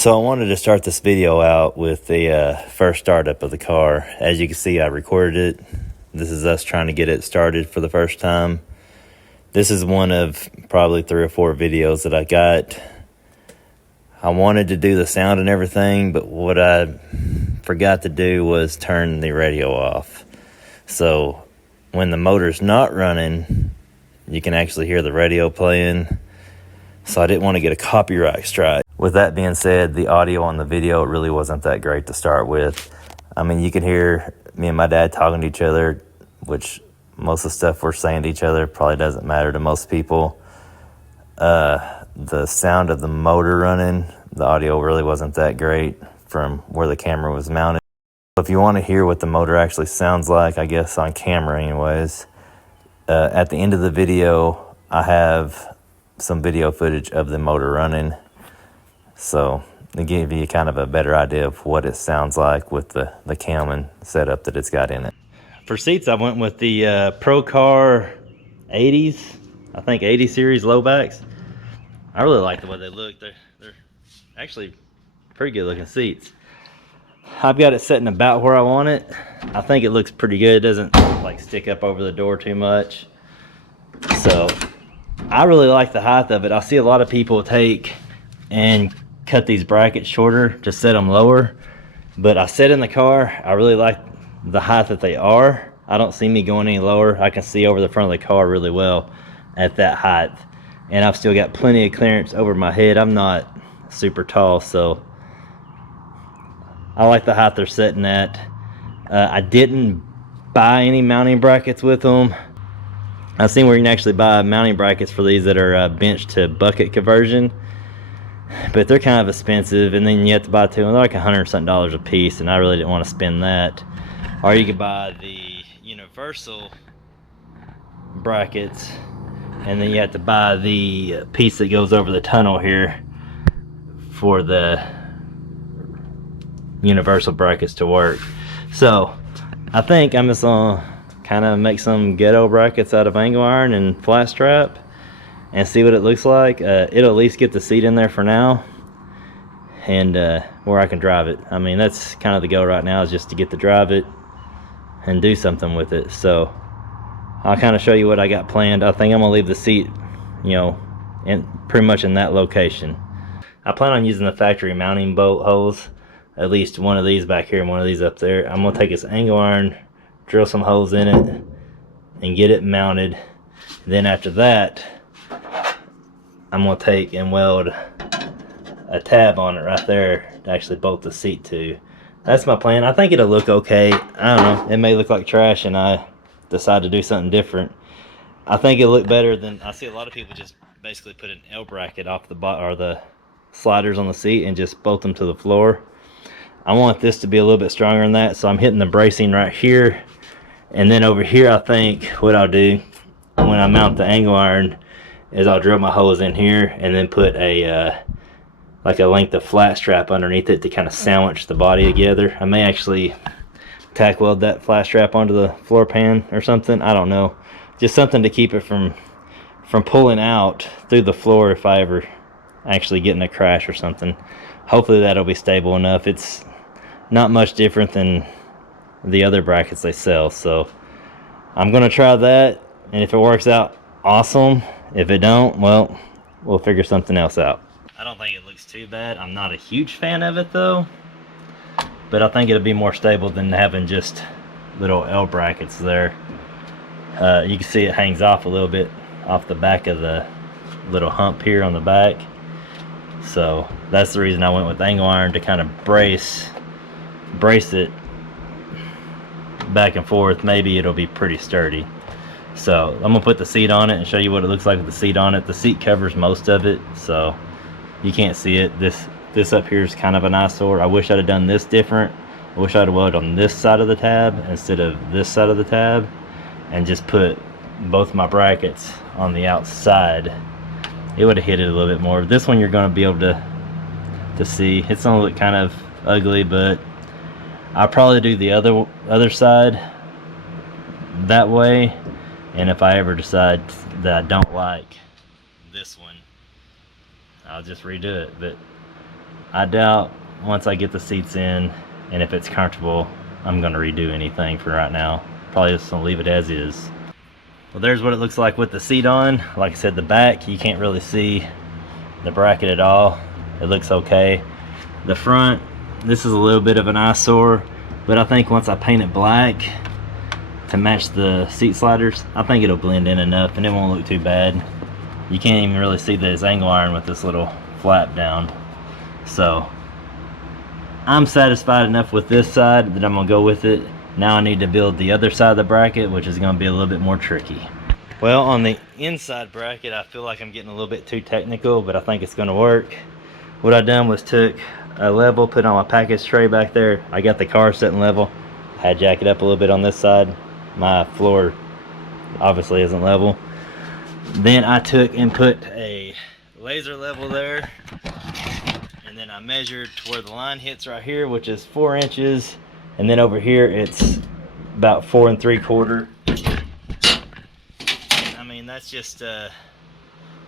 So I wanted to start this video out with the first startup of the car. As you can see, I recorded it. This is us trying to get it started for the first time. This is one of probably 3 or 4 videos that I got. I wanted to do the sound and everything, but what I forgot to do was turn the radio off. So when the motor's not running, you can actually hear the radio playing. So I didn't want to get a copyright strike. With that being said, the audio on the video really wasn't that great to start with. I mean, you can hear me and my dad talking to each other, which most of the stuff we're saying to each other probably doesn't matter to most people. The sound of the motor running, the audio really wasn't that great from where the camera was mounted. So if you want to hear what the motor actually sounds like, I guess on camera anyways, at the end of the video, I have some video footage of the motor running. So to give you kind of a better idea of what it sounds like with the cam and setup that it's got in it. For seats, I went with the Pro Car 80s, I think 80 series low backs. I really like the way they look. They're actually pretty good looking seats. I've got it sitting about where I want it. I think it looks pretty good. It doesn't like stick up over the door too much. So I really like the height of it. I see a lot of people take and cut these brackets shorter to set them lower, but I sit in the car, I really like the height that they are. I don't see me going any lower. I can see over the front of the car really well at that height, and I've still got plenty of clearance over my head. I'm not super tall, so I like the height they're sitting at. I didn't buy any mounting brackets with them. I've seen where you can actually buy mounting brackets for these that are bench to bucket conversion, but they're kind of expensive, and then you have to buy 2, and they're like $100 something a piece, and I really didn't want to spend that. Or you could buy the universal brackets, and then you have to buy the piece that goes over the tunnel here for the universal brackets to work. So I think I'm just gonna kind of make some ghetto brackets out of angle iron and flat strap and see what it looks like. It'll at least get the seat in there for now, and where I can drive it. I mean, that's kind of the goal right now, is just to get to drive it and do something with it. So I'll kind of show you what I got planned. I think I'm gonna leave the seat, in pretty much in that location. I plan on using the factory mounting bolt holes, at least one of these back here and one of these up there. I'm gonna take this angle iron, drill some holes in it, and get it mounted. Then after that, I'm gonna take and weld a tab on it right there to actually bolt the seat to. That's my plan. I think it'll look okay. I don't know, it may look like trash and I decide to do something different. I think it'll look better than, I see a lot of people just basically put an L bracket off the bottom, or the sliders on the seat, and just bolt them to the floor. I want this to be a little bit stronger than that, so I'm hitting the bracing right here, and then over here I think what I'll do when I mount the angle iron is I'll drill my holes in here and then put a like a length of flat strap underneath it to kind of sandwich the body together. I may actually tack weld that flat strap onto the floor pan or something. I don't know, just something to keep it from pulling out through the floor if I ever actually get in a crash or something. Hopefully that'll be stable enough. It's not much different than the other brackets they sell, so I'm gonna try that, and if it works out, awesome. If it don't, well, we'll figure something else out. I don't think it looks too bad. I'm not a huge fan of it though, but I think it'll be more stable than having just little L brackets there. You can see it hangs off a little bit off the back of the little hump here on the back. So that's the reason I went with angle iron, to kind of brace it back and forth. Maybe it'll be pretty sturdy. So I'm gonna put the seat on it and show you what it looks like with the seat on it. The seat covers most of it, so you can't see it. This up here is kind of an eyesore. I wish I'd have done this different. I wish I'd have welded on this side of the tab instead of this side of the tab, and just put both my brackets on the outside. It would have hit it a little bit more. This one you're going to be able to see. It's going to look kind of ugly, but I'll probably do the other side that way, and if I ever decide that I don't like this one, I'll just redo it. But I doubt once I get the seats in and if it's comfortable, I'm gonna redo anything for right now. Probably just gonna leave it as is. Well, there's what it looks like with the seat on. Like I said, the back, you can't really see the bracket at all. It looks okay. The front, this is a little bit of an eyesore, but I think once I paint it black to match the seat sliders, I think it'll blend in enough and it won't look too bad. You can't even really see this angle iron with this little flap down. So I'm satisfied enough with this side that I'm gonna go with it. Now I need to build the other side of the bracket, which is gonna be a little bit more tricky. Well, on the inside bracket, I feel like I'm getting a little bit too technical, but I think it's gonna work. What I done was took a level, put on my package tray back there. I got the car sitting level. Had jack it up a little bit on this side. My floor obviously isn't level. Then I took and put a laser level there. And then I measured to where the line hits right here, which is 4 inches. And then over here, it's about 4 3/4. I mean, that's just,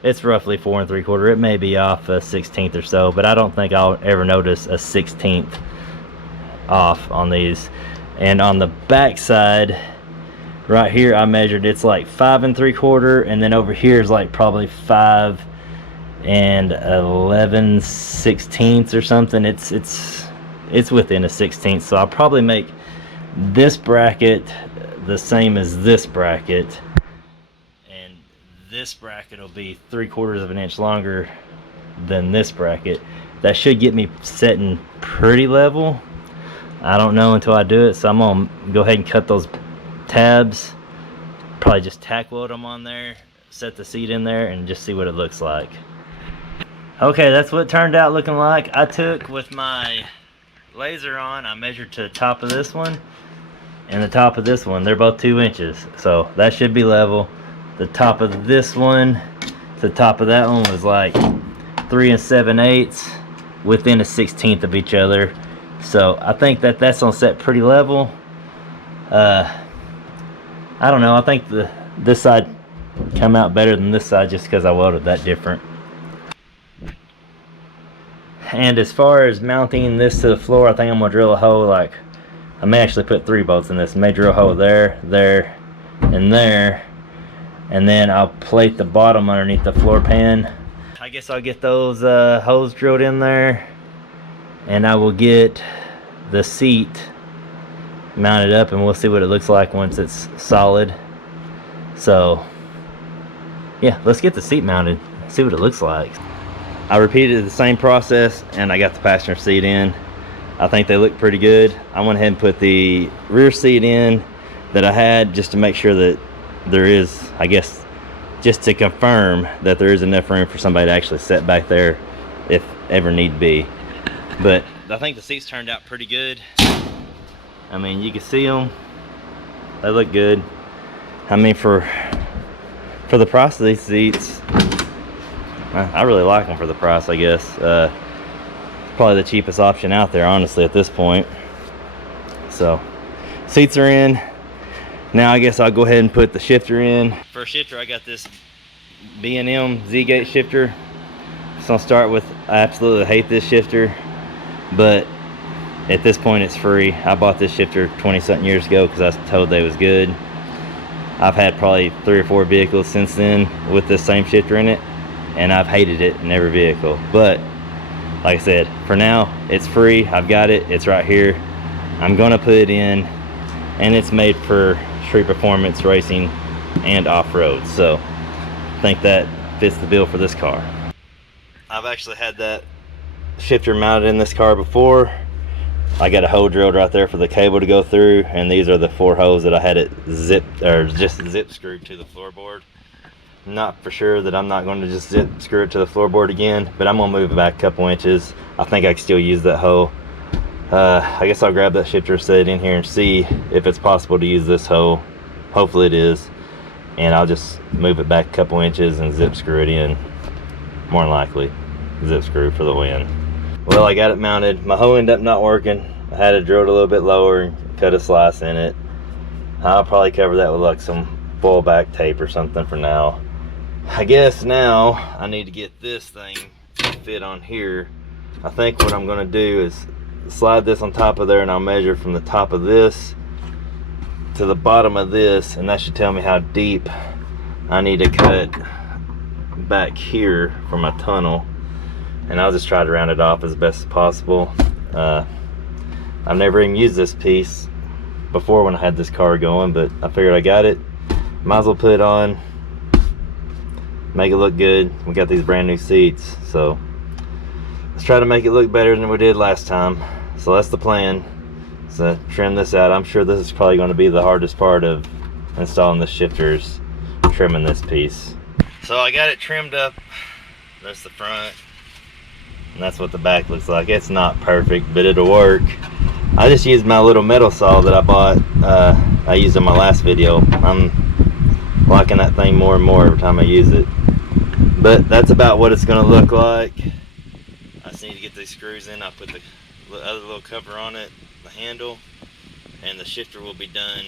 it's roughly 4 3/4. It may be off a 1/16 or so, but I don't think I'll ever notice a 1/16 off on these. And on the back side, right here, I measured it's like 5 3/4, and then over here is like probably 5 11/16 or something. It's within a 1/16, so I'll probably make this bracket the same as this bracket, and this bracket will be 3/4 of an inch longer than this bracket. That should get me sitting pretty level. I don't know until I do it, so I'm gonna go ahead and cut those tabs, probably just tack weld them on there, set the seat in there, and just see what it looks like. Okay, that's what it turned out looking like. I took with my laser on, I measured to the top of this one and the top of this one. They're both 2 inches, so that should be level. The top of this one to the top of that one was like 3 7/8 within a 1/16 of each other. So I think that that's gonna set pretty level. I don't know, I think this side come out better than this side just because I welded that different. And as far as mounting this to the floor, I think I'm gonna drill a hole. Like, I may actually put 3 bolts in this. I may drill a hole there, there, and there, and then I'll plate the bottom underneath the floor pan. I guess I'll get those holes drilled in there, and I will get the seat mounted up, and we'll see what it looks like once it's solid. So yeah, let's get the seat mounted, see what it looks like. I repeated the same process and I got the passenger seat in. I think they look pretty good. I went ahead and put the rear seat in that I had just to make sure that there is, I guess, just to confirm that there is enough room for somebody to actually sit back there if ever need be. But I think the seats turned out pretty good. I mean, you can see them. They look good. I mean, for the price of these seats, I really like them for the price, I guess. Probably the cheapest option out there, honestly, at this point. So, seats are in. Now I guess I'll go ahead and put the shifter in. For a shifter, I got this B&M Z-Gate shifter. So I'll start with, I absolutely hate this shifter, but at this point it's free. I bought this shifter 20-something years ago because I was told they was good. I've had probably 3 or 4 vehicles since then with this same shifter in it, and I've hated it in every vehicle. But like I said, for now it's free. I've got it, it's right here. I'm gonna put it in, and it's made for street performance racing and off-road, so I think that fits the bill for this car. I've actually had that shifter mounted in this car before. I got a hole drilled right there for the cable to go through, and these are the 4 holes that I had it zipped, or just zip screwed to the floorboard. Not for sure that I'm not going to just zip screw it to the floorboard again, but I'm gonna move it back a couple inches. I think I can still use that hole. I guess I'll grab that shifter, set it in here, and see if it's possible to use this hole. Hopefully it is, and I'll just move it back a couple inches and zip screw it in. More than likely, zip screw for the win. Well, I got it mounted. My hole ended up not working. I had it drilled a little bit lower and cut a slice in it. I'll probably cover that with like some foil back tape or something for now. I guess now I need to get this thing to fit on here. I think what I'm going to do is slide this on top of there, and I'll measure from the top of this to the bottom of this, and that should tell me how deep I need to cut back here for my tunnel. And I'll just try to round it off as best as possible. I've never even used this piece before when I had this car going, but I figured I got it, might as well put it on, make it look good. We got these brand new seats, so let's try to make it look better than we did last time. So that's the plan, so trim this out. I'm sure this is probably going to be the hardest part of installing the shifters, trimming this piece. So I got it trimmed up. That's the front, and that's what the back looks like. It's not perfect, but it'll work. I just used my little metal saw that I bought. I used in my last video. I'm liking that thing more and more every time I use it. But that's about what it's going to look like. I just need to get these screws in. I'll put the other little cover on it, the handle, and the shifter will be done.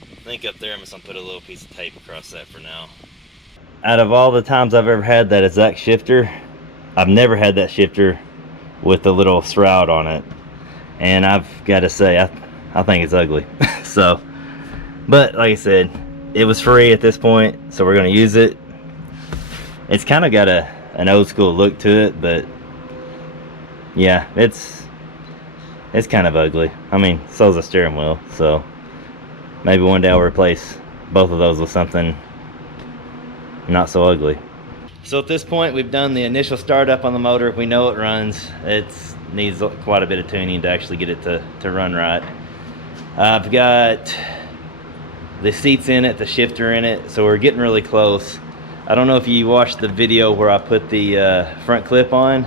I think up there I'm just going to put a little piece of tape across that for now. Out of all the times I've ever had that exact shifter, I've never had that shifter with the little shroud on it. And I've got to say, I think it's ugly. So, but like I said, it was free at this point, so we're going to use it. It's kind of got an old school look to it, but yeah, it's kind of ugly. I mean, so's the steering wheel, so maybe one day I'll replace both of those with something not so ugly. So at this point, we've done the initial startup on the motor. We know it runs. It needs quite a bit of tuning to actually get it to run right. I've got the seats in it, the shifter in it, so we're getting really close. I don't know if you watched the video where I put the front clip on.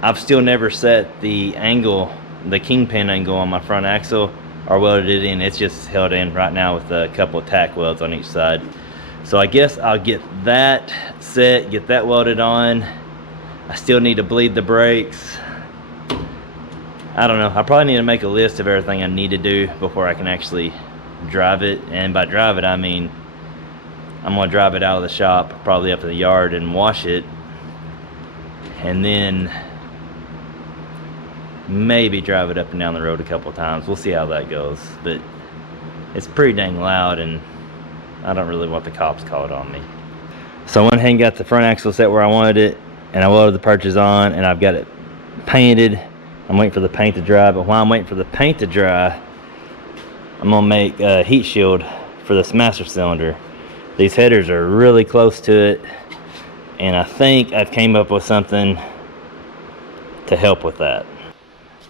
I've still never set the angle, the kingpin angle on my front axle, or welded it in. It's just held in right now with a couple of tack welds on each side. So I guess I'll get that set, get that welded on. I still need to bleed the brakes. I don't know. I probably need to make a list of everything I need to do before I can actually drive it. And by drive it, I mean I'm going to drive it out of the shop, probably up in the yard, and wash it. And then maybe drive it up and down the road a couple of times. We'll see how that goes. But it's pretty dang loud, and I don't really want the cops called on me. So I went ahead and got the front axle set where I wanted it, and I welded the purchase on, and I've got it painted. I'm waiting for the paint to dry, but while I'm waiting for the paint to dry, I'm gonna make a heat shield for this master cylinder. These headers are really close to it, and I think I've came up with something to help with that.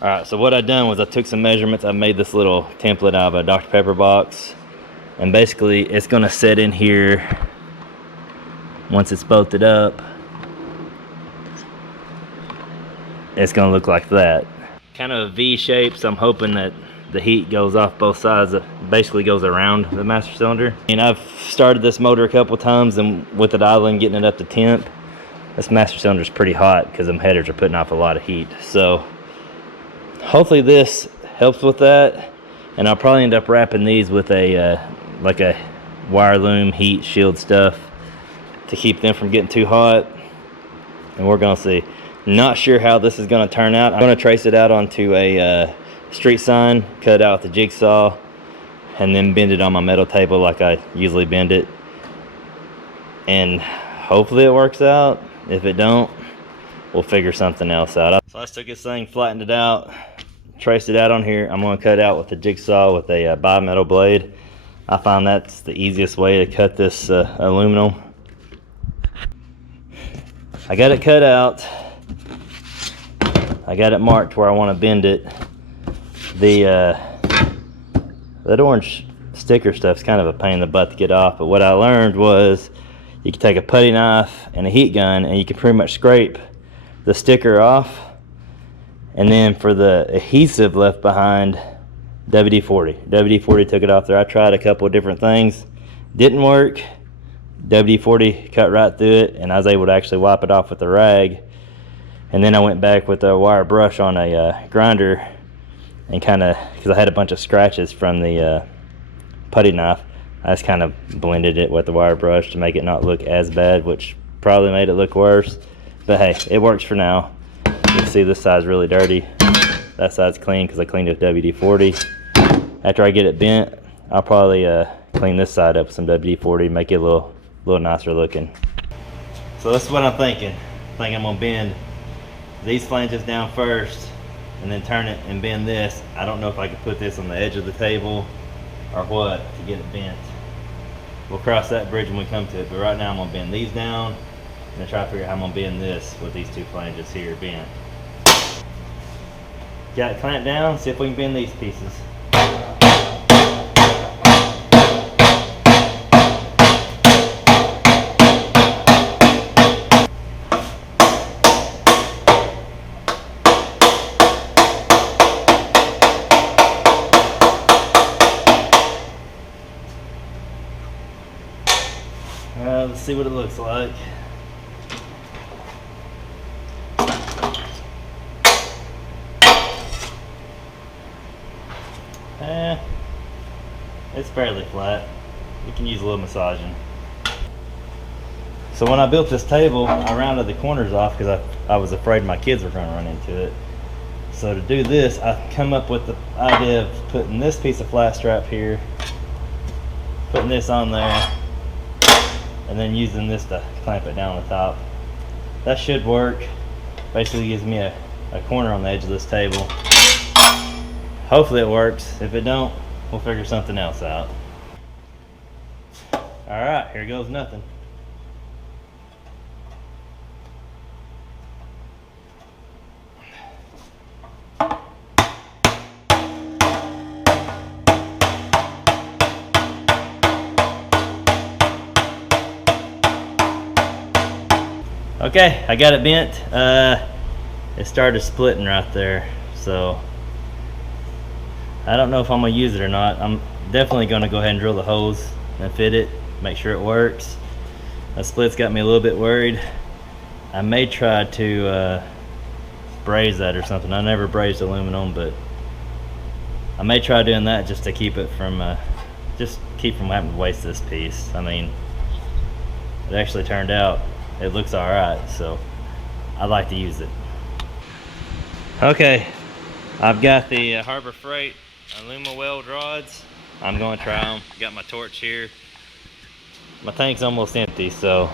All right, so what I've done was I took some measurements. I made this little template out of a Dr. Pepper box, and basically it's gonna set in here once it's bolted up. It's gonna look like that. Kind of a V shape, so I'm hoping that the heat goes off both sides, basically goes around the master cylinder. And I've started this motor a couple times, and with it idling, getting it up to temp, this master cylinder is pretty hot because them headers are putting off a lot of heat. So hopefully this helps with that, and I'll probably end up wrapping these with a like a wire loom heat shield stuff to keep them from getting too hot, and we're gonna see. Not sure how this is gonna turn out. I'm gonna trace it out onto a street sign, cut it out with a jigsaw, and then bend it on my metal table like I usually bend it, and hopefully it works out. If it don't, we'll figure something else out. So I just took this thing, flattened it out, traced it out on here. I'm gonna cut it out with a jigsaw with a bimetal blade. I find that's the easiest way to cut this aluminum. I got it cut out. I got it marked where I want to bend it. That orange sticker stuff's kind of a pain in the butt to get off, but what I learned was you can take a putty knife and a heat gun, and you can pretty much scrape the sticker off, and then for the adhesive left behind, WD-40. WD-40 took it off there. I tried a couple of different things, didn't work. WD-40 cut right through it, and I was able to actually wipe it off with a rag. And then I went back with a wire brush on a grinder, and kind of, because I had a bunch of scratches from the putty knife, I just kind of blended it with the wire brush to make it not look as bad, which probably made it look worse. But hey, it works for now. You can see this side's really dirty. That side's clean because I cleaned it with WD-40. After I get it bent, I'll probably clean this side up with some WD-40, make it a little nicer looking. So this is what I'm thinking. I think I'm gonna bend these flanges down first and then turn it and bend this. I don't know if I could put this on the edge of the table or what to get it bent. We'll cross that bridge when we come to it, but right now I'm gonna bend these down and then try to figure out how I'm gonna bend this with these two flanges here bent. Got it clamped down, see if we can bend these pieces. Let's see what it looks like. It's fairly flat. You can use a little massaging. So when I built this table, I rounded the corners off because I was afraid my kids were going to run into it. So to do this, I come up with the idea of putting this piece of flat strap here, putting this on there, and then using this to clamp it down the top. That should work. Basically gives me a corner on the edge of this table. Hopefully it works. If it don't, we'll figure something else out. All right, here goes nothing. Okay, I got it bent. It started splitting right there, so I don't know if I'm gonna use it or not. I'm definitely gonna go ahead and drill the holes and fit it, make sure it works. That split's got me a little bit worried. I may try to braze that or something. I never brazed aluminum, but I may try doing that just to keep it from from having to waste this piece. I mean, it actually turned out, it looks all right, so I'd like to use it. Okay, I've got the Harbor Freight aluminum weld rods. I'm going to try them. Got my torch here. My tank's almost empty, so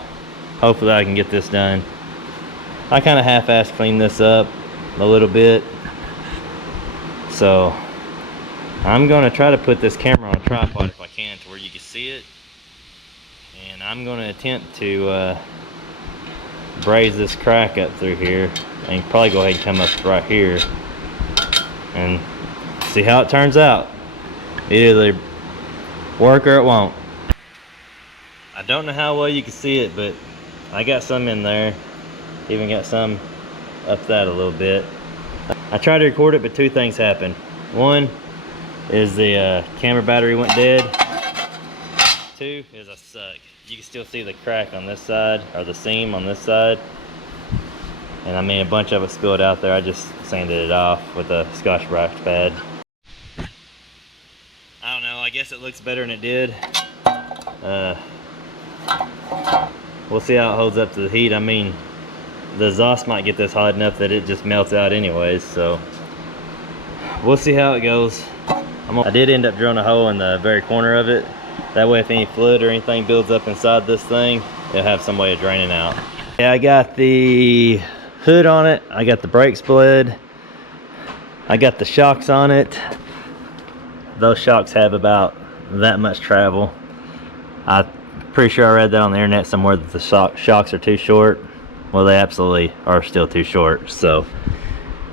hopefully I can get this done. I kind of half-assed cleaned this up a little bit, so I'm going to try to put this camera on a tripod if I can to where you can see it, and I'm going to attempt to braze this crack up through here and probably go ahead and come up right here and see how it turns out. Either work or it won't. I don't know how well you can see it, but I got some in there. Even got some up that a little bit. I tried to record it, but two things happened. One is the camera battery went dead. Two is I suck. You can still see the crack on this side, or the seam on this side. And I mean, a bunch of it spilled out there. I just sanded it off with a Scotch-Brite pad. I don't know, I guess it looks better than it did. We'll see how it holds up to the heat. I mean, the exhaust might get this hot enough that it just melts out anyways, so we'll see how it goes. I did end up drilling a hole in the very corner of it. That way if any fluid or anything builds up inside this thing, it'll have some way of draining out. Yeah, I got the hood on it. I got the brake splid. I got the shocks on it. Those shocks have about that much travel. I'm pretty sure I read that on the internet somewhere that the shocks are too short. Well, they absolutely are still too short. So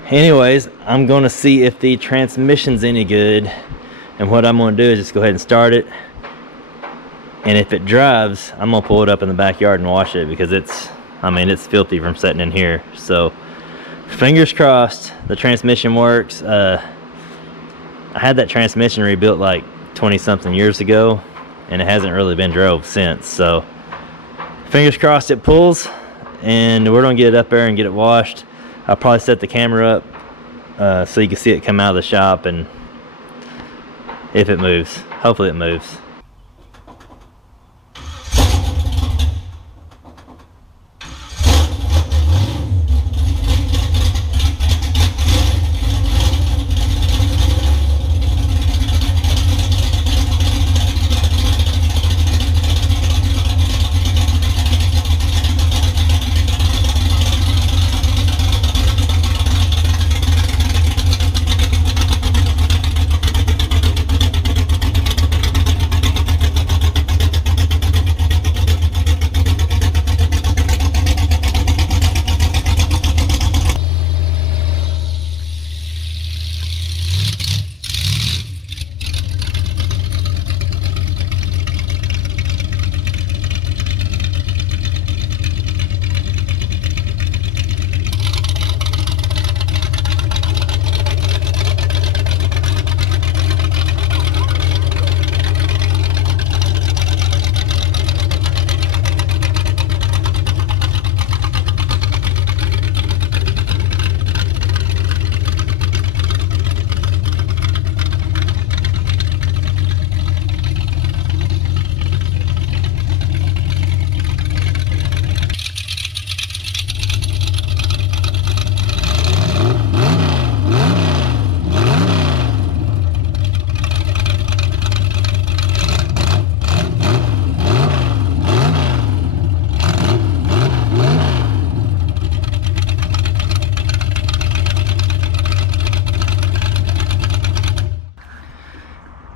anyways, I'm going to see if the transmission's any good. And what I'm going to do is just go ahead and start it. And if it drives, I'm going to pull it up in the backyard and wash it because it's filthy from sitting in here. So fingers crossed the transmission works. I had that transmission rebuilt like 20 something years ago and it hasn't really been drove since. So fingers crossed it pulls, and we're gonna get it up there and get it washed. I'll probably set the camera up so you can see it come out of the shop, and if it moves, hopefully it moves.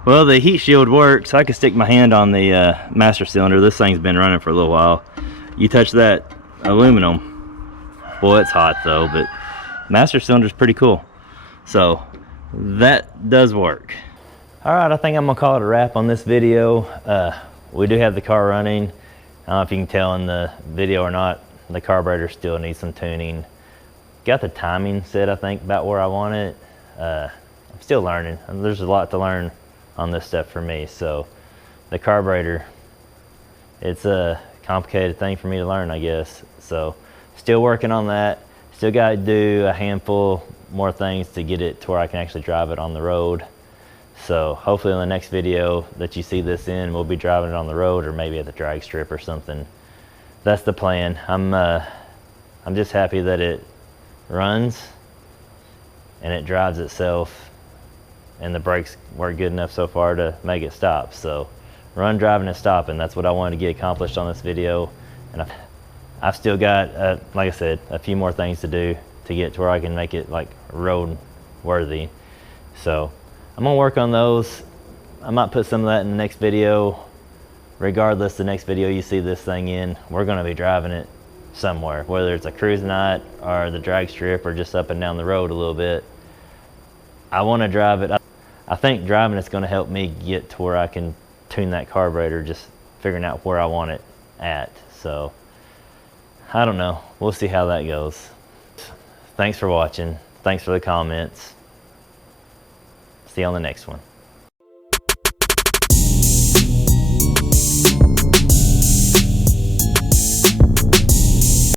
Well, the heat shield works. I can stick my hand on the master cylinder. This thing's been running for a little while. You touch that aluminum, boy, it's hot though, but master cylinder's pretty cool. So that does work. All right, I think I'm gonna call it a wrap on this video. We do have the car running. I don't know if you can tell in the video or not, the carburetor still needs some tuning. Got the timing set, I think, about where I want it. I'm still learning. There's a lot to learn on this stuff for me. So the carburetor, it's a complicated thing for me to learn, I guess. So still working on that. Still got to do a handful more things to get it to where I can actually drive it on the road. So hopefully in the next video that you see this in, we'll be driving it on the road or maybe at the drag strip or something. That's the plan. I'm just happy that it runs and it drives itself, and the brakes work good enough so far to make it stop. So run, driving, and stopping, that's what I wanted to get accomplished on this video. And I've still got, like I said, a few more things to do to get to where I can make it like road worthy. So I'm gonna work on those. I might put some of that in the next video. Regardless, the next video you see this thing in, we're gonna be driving it somewhere, whether it's a cruise night or the drag strip or just up and down the road a little bit. I wanna drive it. I think driving it's gonna help me get to where I can tune that carburetor, just figuring out where I want it at. So I don't know, we'll see how that goes. Thanks for watching. Thanks for the comments. See you on the next one.